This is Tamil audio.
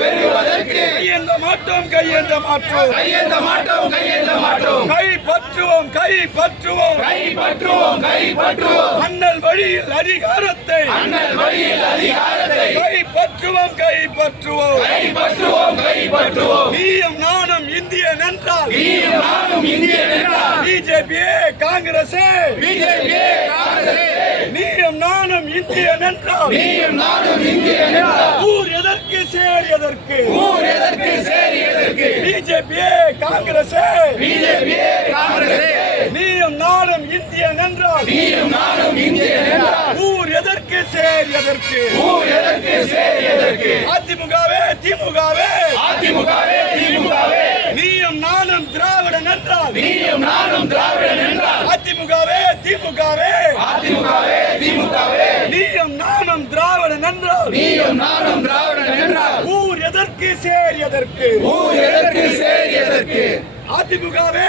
பெறுவதற்கு கையேந்த மாட்டோம் கையேந்த மாட்டோம் கையேந்த மாட்டோம் கையேந்த மாட்டோம் கைப்பற்றுவோம் கைப்பற்றுவோம் கைப்பற்றுவோம் கைப்பற்றுவோம் அண்ணல் வழியில் அதிகாரத்தை அண்ணல் வழியில் அதிகாரத்தை கைப்பற்றுவோம் கைப்பற்றுவோம் கைப்பற்றுவோம் கைப்பற்றுவோம் நீயும் நானும் இந்தியன் என்றால் நீயும் நானும் இந்தியன் என்றால் பிஜேபியே காங்கிரஸே பிஜேபியே காங்கிரஸே நீயும் நானும் இந்தியன் என்றால் நீயும் நானும் இந்தியன் என்றால் ஊர் எதற்கு சேர் எதற்கு ஊர் எதற்கு சேரி எதற்கு பிஜேபியே காங்கிரஸே பிஜேபியே காங்கிரஸே நீயும் நானும் இந்தியன் என்றால் நீயும் நானும் இந்தியன் என்றால் ஊர் எதற்கு சேர் எதற்கு ஊர் எதற்கு சேரி எதற்கு அதிமுகவே திமுகவே அதிமுகவே திமுகவே நீயும் நானும் திராவிடன் என்றால் நீயும் நானும் திராவிடன் என்றால் அதிமுகவே திமுகவே அதிமுகவே திமுகவே நீயும் நானும் திராவிடன் என்றால் நீயும் நானும் திராவிடன் என்றால் ஊர் எதற்கு சேர் எதற்கு ஊர் எதற்கு சேரி எதற்கு அதிமுகவே